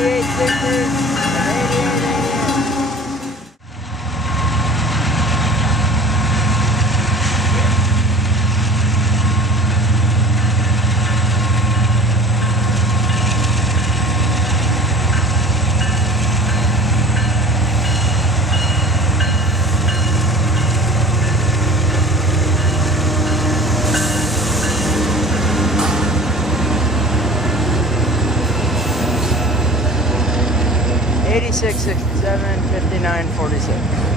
88.60 and 88.88. 86.67, 59.46.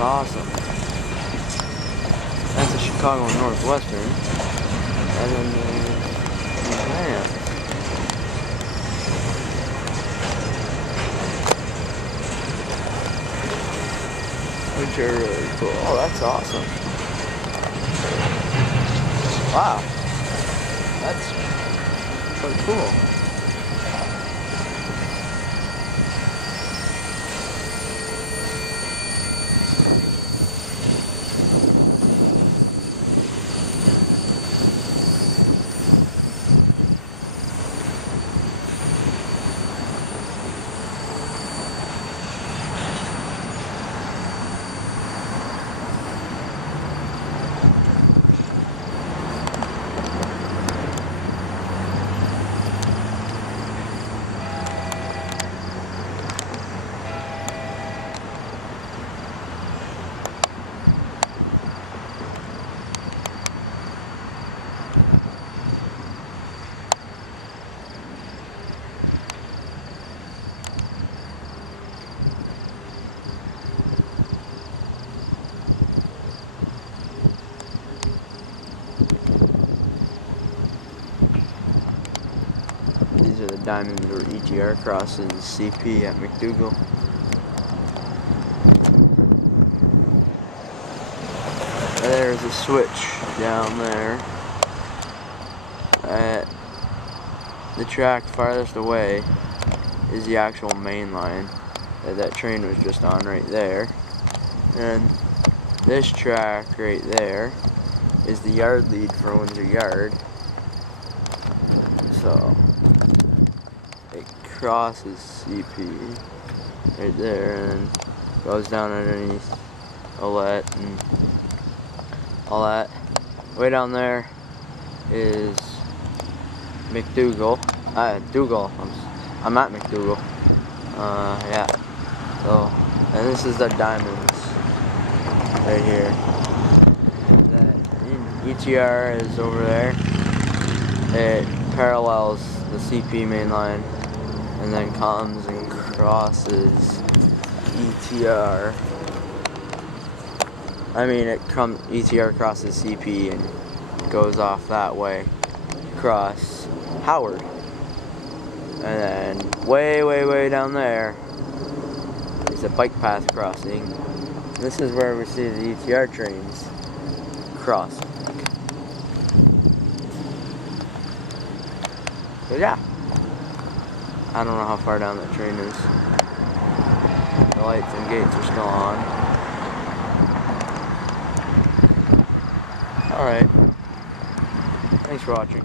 awesome. That's a Chicago Northwestern. And then there's Vans. Which are really cool. Oh, that's awesome. Wow. That's quite cool. These are the Diamonds or EGR crosses CP at McDougall. There's a switch down there at the track farthest away is the actual main line that train was just on right there, and this track right there is the yard lead for Windsor Yard. So it crosses CP right there and goes down underneath Olette and all that. Way down there is McDougall. Dougal. I'm at McDougall. Yeah. So, and this is the Diamonds right here. The ETR is over there. It parallels the CP main line and then comes and crosses ETR. I mean, ETR crosses CP and goes off that way across Howard. And then way down there is a bike path crossing. This is where we see the ETR trains cross. So yeah, I don't know how far down that train is. The lights and gates are still on. Alright, thanks for watching.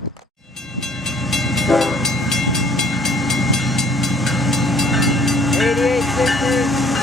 88 Sixers.